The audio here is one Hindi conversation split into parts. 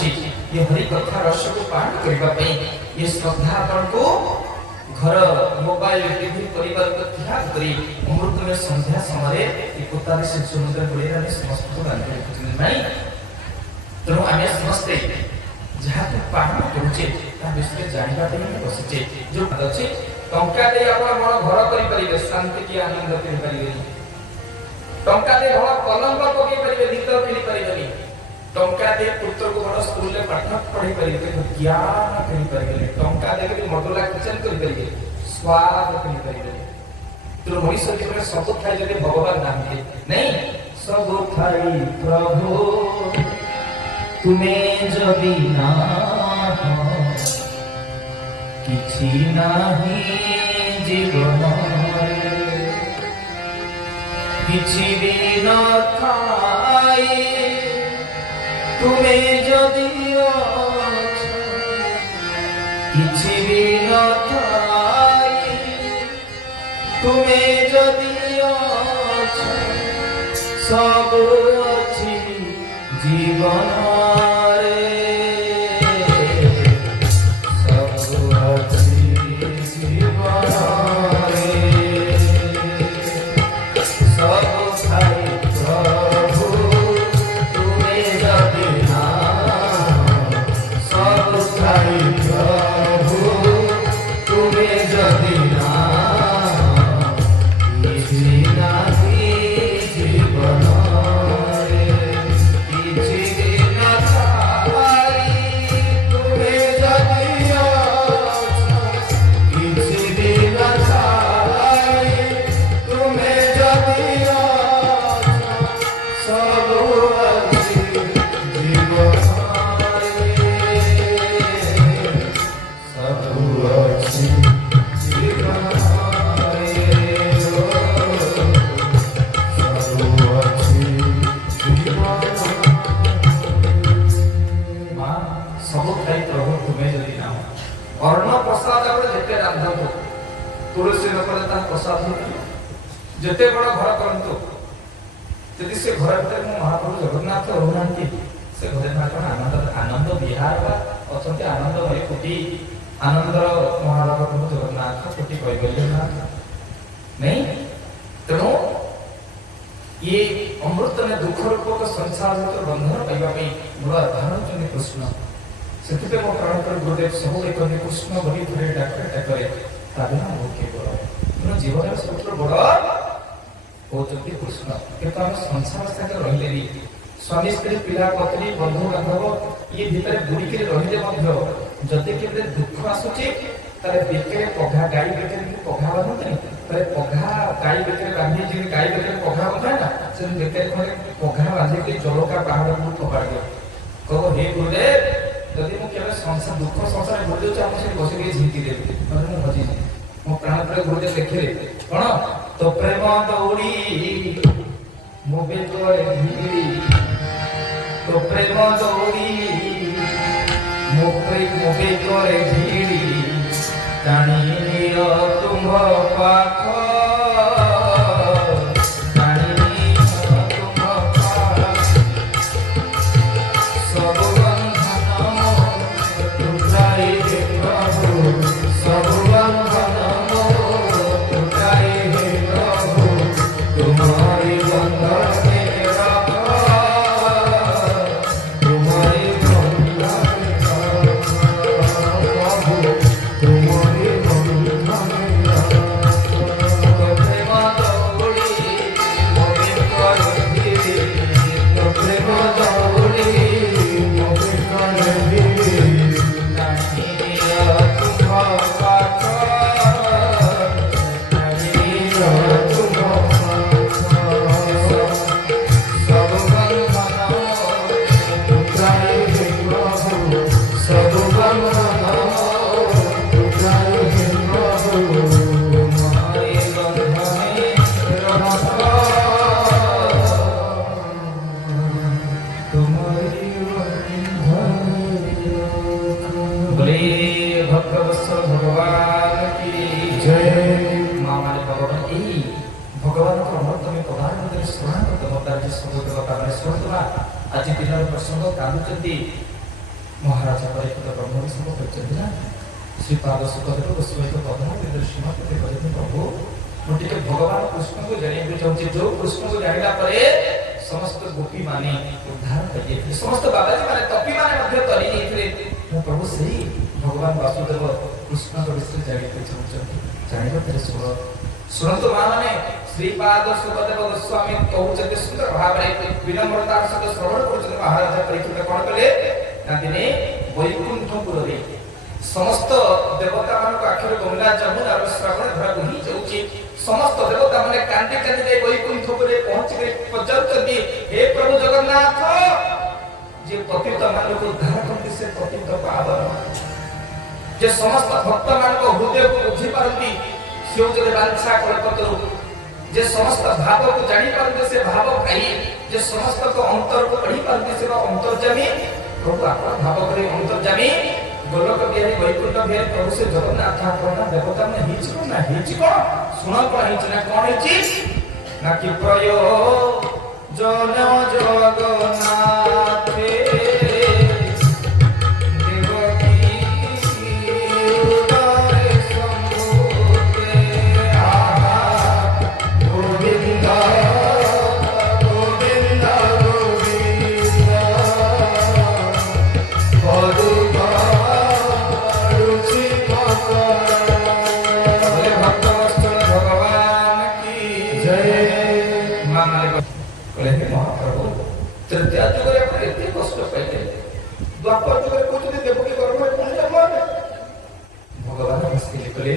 अछि ये हरि कथा रस को पाठ करबा पई ये श्रद्धा आपण को घर मोबाइल टीवी परिवार को त्याग करी अमृत में संध्या समय ये कोतारी से समुद्र गुलेरानी समस्त को दान करते नहीं तेणु आमे समस्ते जहाँ को पाठ करुचे ता विषय जानिबा पई बसिचे जो अछि टंका दे आपण बड़ घर करि परिबे शांति की आनंद करि परिबे टंका दे बड़ कलंक पकि परिबे नित करि परिबे टंका दे पुत्र को बड़ स्कूल में पाठ पढ़ी परिबे ज्ञान करि परिबे टंका दे के मडुला किचन करि परिबे स्वाद करि परिबे तो मनुष्य जीवन सब थाई जदि भगवान नाम के नहीं सब थाई प्रभु तुम्हें जदि ना किछि नाही जीवन किछि भी न थाई तुम्हें जदि किछि भी न थाई तुम्हें जदि सब अछि जीवन जते बड़ा घर करंतो यदि से घर भीतर महाप्रभु जगन्नाथ रहनांती से घरे भाषण आनंद आनंद विहार बा अछंती आनंद भई कोटि आनंद महाप्रभु जगन्नाथ कोटि कैबल्यनाथ नहीं तेणु ये अमृत में दुख रूपक संसार भीतर बंधन पाइबा पई बड़ा धारण चंदी कृष्ण सेतिपे मो प्राण कर गुरुदेव सब एक कृष्ण भली धरे डाकरे ताबिना भोके बड़ तेणु जीवन सबसे बड़ होचंती कृष्ण किंतु हम संसार साथ रहिले भी स्वामी स्त्री पिला पत्नी बंधु बांधव ये भीतर बुड़ी के रहिले मध्य जते केते दुख आसुची तारे बेके पघा गाई बेके पघा बांधते तारे पघा गाई बेके बांधी जे गाई बेके पघा बांधे ना से बेके खरे पघा बांधे के जलका पहाड़ को पकड़ के कहो हे गुरुदेव यदि मु केवे संसार दुख संसार भूल जाऊ हम से बसे के झींकी देबे मतलब मु भजी मो प्राण पर गुरुदेव देखिले कोन तो प्रेम दौड़ी मोबे तोरे भिड़ी तो प्रेम दौड़ी मोबे तोरे भिड़ी टाणी नियो तुम पाख टाणी नियो तुम पाख सब बंधन टूटाए प्रभु सब बंधन तुम्हारी बंधन में रखा तुम्हारी बंधन में रखा तुम्हारी बंधन में रखा प्रेम दौड़ी मोबे कर भिड़ी तो प्रेम दौड़ी मोबे कर भिड़ी नहीं तुम पाख नहीं भगवान की जय मामा ने भगवान यही भगवान को अमृत में प्रधानमंत्री स्मरण करते मतार जी सब देवता में स्मरण आज दिन प्रसंग कांदुचंती श्रीपाद सुखदेव गोस्वामी पद्म श्रीमती कहते प्रभु मुझे भगवान कृष्ण को जाना चाहिए जो कृष्ण को जानला परे समस्त गोपी माने उद्धार कर समस्त बाबाजी माने तपी माने तरी मो प्रभु से भगवान वासुदेव कृष्ण को विषय जानते चाहिए तेरे सुनत माने श्रीपाद सुखदेव गोस्वामी कहते सुंदर भाव विनम्रतार सहित श्रवण कर महाराजा परीक्षित कौन कले ना दिने वैकुंठपुर समस्त देवता मान आखिर गंगा जमुना श्रावण धरा बही जाऊँगी समस्त देवता माने कांदी कांदी जाई वैकुंठपुर पहुंच गए पचारुचंदी हे प्रभु जगन्नाथ जे पतित मान को उद्धार करते से पतित पावन जे समस्त भक्त मान को हृदय को बुझी पारती से जो वांछा कल्पतरु जे समस्त भाव को जानी पारते से भाव भाई जे समस्त को अंतर को पढ़ी पारते से अंतर्जामी प्रभु आपन भाव करे अंतर्जामी गोलक बिहारी वैकुंठ बिहारी प्रभु से जगन्नाथ ठाकुर देवता में हिच को ना हिच को सुन को हिच ना कोन हिच ना कि प्रयो जन जगन्नाथ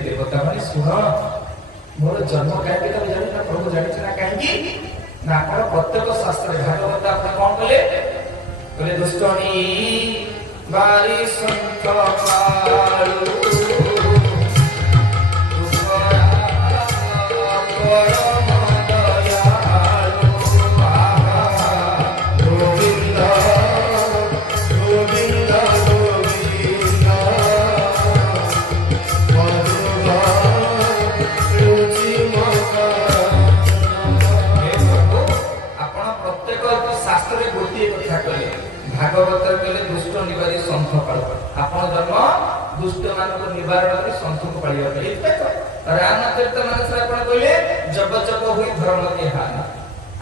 देवता माने सुन मोर जन्म कहीं जानी ना प्रभु जानी ना कहीं ना आप प्रत्येक शास्त्र भागवत आप कौन कले दुष्टनी बारी संत कालू भागवत कहले दुष्ट निवारी संत काल आपण जन्म दुष्ट मान को निवारण करे संत को पालिया करे इतने तो रामचरित मानस आपण कहले जब जब हुई धर्म के हानि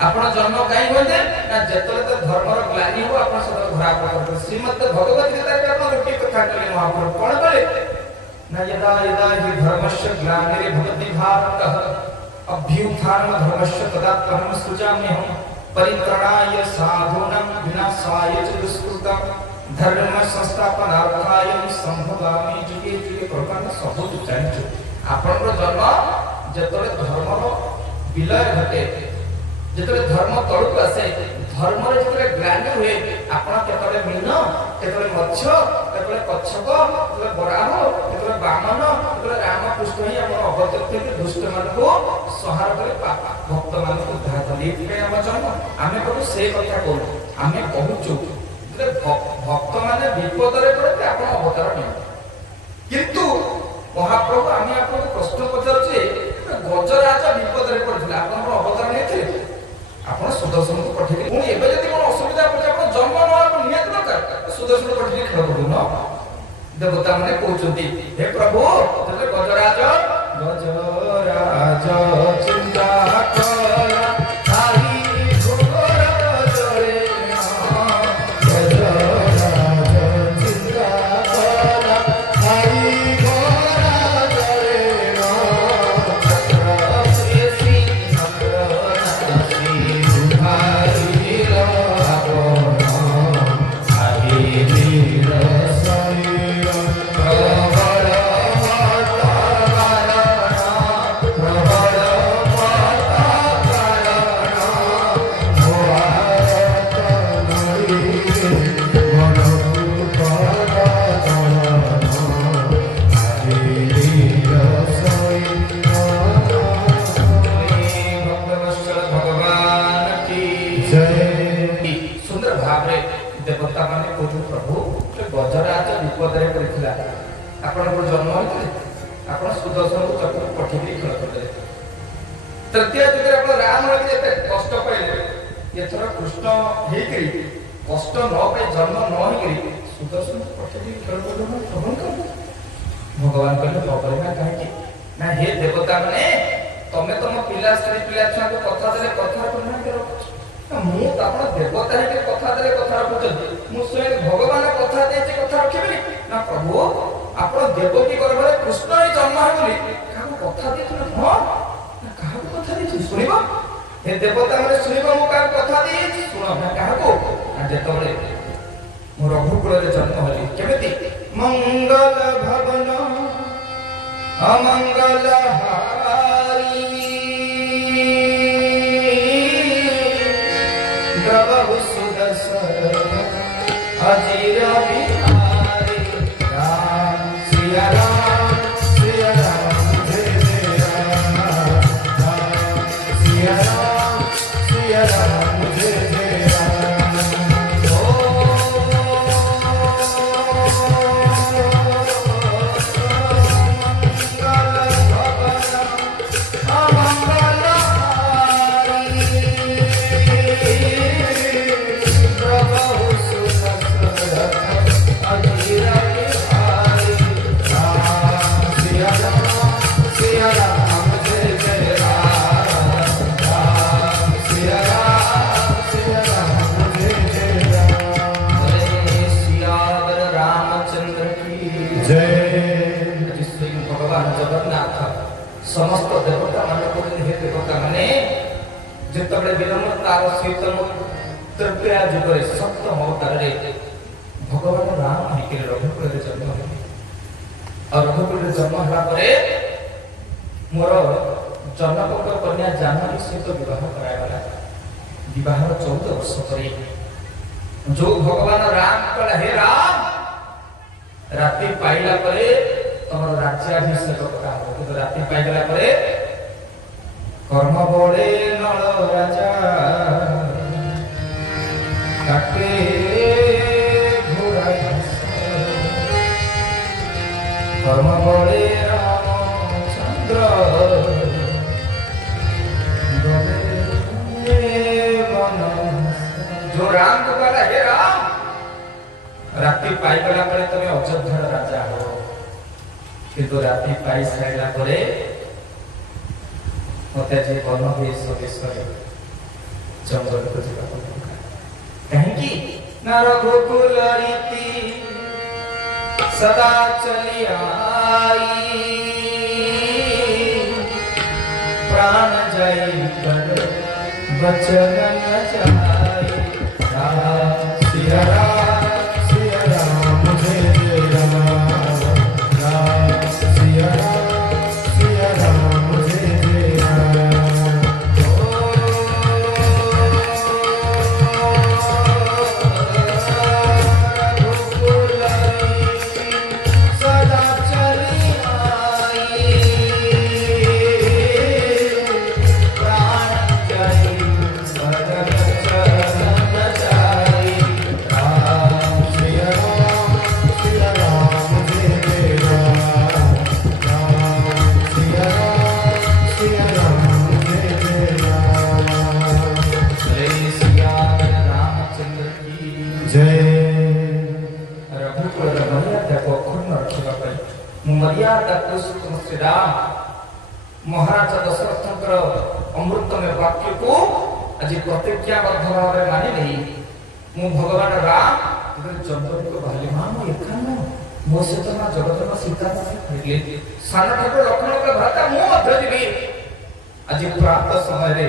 आपण जन्म काई होते ना जेतले तो धर्म रो ग्लानि हो आपण सदा घरा पर श्रीमद् भगवत गीता के आपण गोटी कथा कहले महाप्रभु कोन कहले ना यदा यदा हि धर्मस्य ग्लानिरे भवति भारतः अभ्युत्थानं धर्मस्य तदात्मनं सृजाम्यहम् परित्राणाय साधूनां विनाशाय च दुष्कृतं धर्म संस्थापनार्थाय संभवामि जुगे जुगे प्रकार सब जानछु आपन जन्म जेतले धर्मर विलय घटे जेतले धर्म तळक आसे धर्म रे जेतले ग्लानि हुए आपण केतले मीन केतले मत्स्य केतले कच्छप केतले बराह केतले वामन केतले रामकृष्ण ही आपण अवतरित के दुष्ट मान को संहार करे पापा भक्त मान को उद्धार करे इतने हम जन्म आमे को से कथा को आमे कहूछु जे भक्त माने विपद रे पड़े आपण अवतार नै किंतु महाप्रभु आमे आपन प्रश्न पचारछे गजराज विपद रे पड़थिला आपण अवतार नै थे आपण सुदर्शन को पठेके पुणी एबे जति कोन असुविधा पड़े आपण जन्म न आपण नियत दरकार सुदर्शन को पठेके खेल पड़ू न देवता माने कहउछंती हे प्रभु जले गजराज चिंता करा ताई घोर जरे गजराज चिंता करा ताई घोर जरे चक्रश्री नंदनासी भाई रावण आही वीर शरीर प्रबल देवता माने कहू प्रभु गजराज विपद रे करथिला आपण को जन्म होइते आपण सुदर्शन को चक्र पठिके खेल करते तृतीय जुगे आपण राम रे जेते कष्ट पाइले एथर कृष्ण हेकरी कष्ट न पाए जन्म न हेकरी सुदर्शन को पठिके खेल करलो न प्रभु भगवान कहले बबले ना काहे ना हे देवता माने तमे तम पिला स्त्री पिला छुआ को कथा देले कथा करना के रखछ मु आपण देवता हे कथा देले कथा रखछ मु स्वयं भगवान कथा देछि कथा रखिबे ना प्रभु आपण देवकी गर्भरे कृष्ण ही जन्म है बोली काहू कथा देछि ना हां ना काहू कथा देछि सुनिबो हे देवता माने सुनिबो मु का कथा देछि सुनो ना काहू आ जेतबळे मु रघुकुल रे जन्म होली केमिति मंगल भवन अमंगल हारी द्रवहु सुदर्शन अजीर बिहारी राम सिया राम जय जय राम सिया राम जय जय राम समस्त देवता मान को हे देवता माने जेतबे विलम्ब तार शीतल तृतीया जुगरे सप्तम अवतार रे भगवान राम के रघुकुल रे जन्म होले और रघुकुल रे जन्म होला परे मोर जनक कन्या जानकी सहित विवाह करायवाला विवाह 14 वर्ष परे जो भगवान राम कहला हे राम राति पाइला परे तमर राज्याभिषेक करा हो तो राति पाइ गला परे कर्म बड़े नल राजा काटे घोड़ा कर्म बड़े रामचंद्र जो राम को कहला हे राम राति पाइ गला परे तमे अयोध्या राजा हो किंतु राति पाई साइला परे मते जे बन भेष विषय जंगल को जिबा कहीं की ना रघुकुल रीति सदा चली आई प्राण जाई कर बचन न जाई सिया राम जय जय राम सिया राम जय जय राम सदा चली आई प्राण जाई बदन चलन जाई राम सिया राम जय जय राम सिया राम जय जय राम जय सिया रामचंद्र की जय रघुकुल मर्यादा को अक्षुण्ण रखिबा पई मर्यादा पुरुषोत्तम श्री राम महाराज दशरथंकर अमृतमय वाक्य को आज प्रतिज्ञाबद्ध भाव मानि नहीं मु भगवान राम जंगल को बाहली मां मु एखान मो सहित मां जगदम्बा सीता कहले सान ठाकुर लक्ष्मण के भ्राता मु मध्य जीवी आज प्रातः समय रे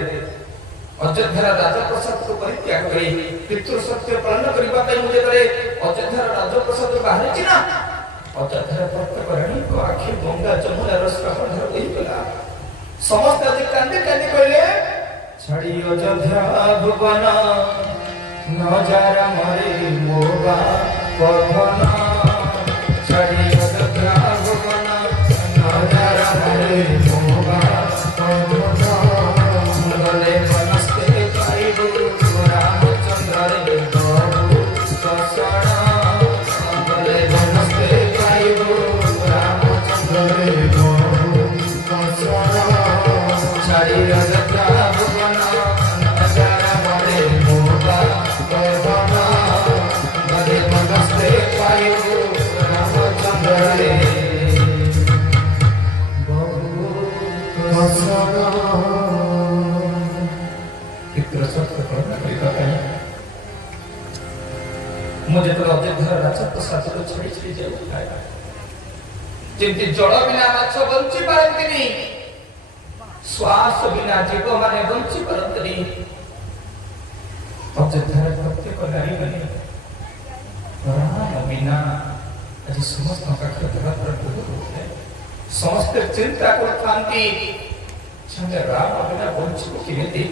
अयोध्या राजप्रसाद को परित्याग करी पितृ सत्य पालन करबा पई मुझे करे अयोध्या राजप्रसाद बाहर छी ना अयोध्या प्रत्येक रानी को आखि गंगा जमुना रस का धर होई गला समस्त आज कांदे कांदे कहले छड़ी अयोध्या भुवन नजारा मरे मोबा पवन छड़ी अयोध्या भुवन नजारा मरे मोबा पवन मंगले बनस्ते पाइबु रामचंद्र रे बाबू कसणा मंगले बनस्ते पाइबु रामचंद्र रे बाबू कसणा छड़ी अयोध्या भुवन नजारा मरे मोबा पवन मंगले बनस्ते पाइबु ଯେମିତି ଜଳ ବିନା ମାଛ ବଞ୍ଚି ପାରନ୍ତିନି, ଶ୍ୱାସ ବିନା ଜୀବମାନେ ବଞ୍ଚି ପାରନ୍ତିନି। ଅଯୋଧ୍ୟାର ପ୍ରତ୍ୟେକ ନାରୀମାନେ ପ୍ରାଣ ବିନା ଆଜି ସମସ୍ତଙ୍କ ପାଖରେ ଦେବା ପ୍ରଭୁଥିଲେ। ସମସ୍ତେ ଚିନ୍ତା କରୁଥାନ୍ତି ରାମ ବିନା ବଞ୍ଚିବ କେମିତି।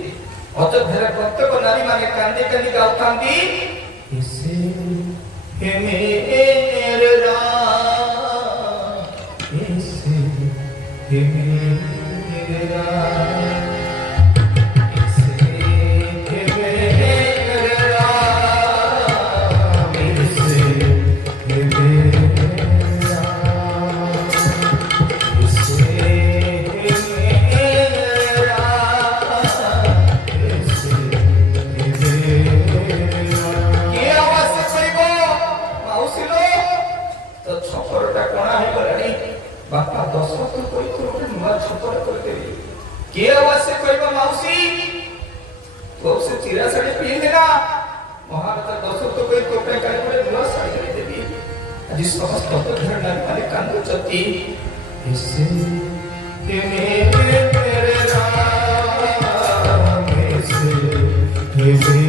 ଅଯୋଧ୍ୟାରେ ପ୍ରତ୍ୟେକ ନାରୀମାନେ କାନ୍ଦି କାନ୍ଦି ଗାଉଥାନ୍ତି, ବାପା ଦଶରଥ କହିଥିଲେ ଗୋଟେ ନୂଆ ଛପର କରିଦେବି। କିଏ ଆବାସ କହିବ ମାଉସୀ ତୋ ସେ ଚିରା ଶାଢୀ ପିନ୍ଧିଲା। ମହାରାଜା ଦଶରଥ କହି ତୋ ପାଇଁ କାଲି ଗୋଟେ ନୂଆ ଶାଢୀ କରିଦେବି। ଆଜି ସମସ୍ତ ଅଯୋଧ୍ୟାର ନାରୀମାନେ କାନ୍ଦୁଛନ୍ତି। ରାମ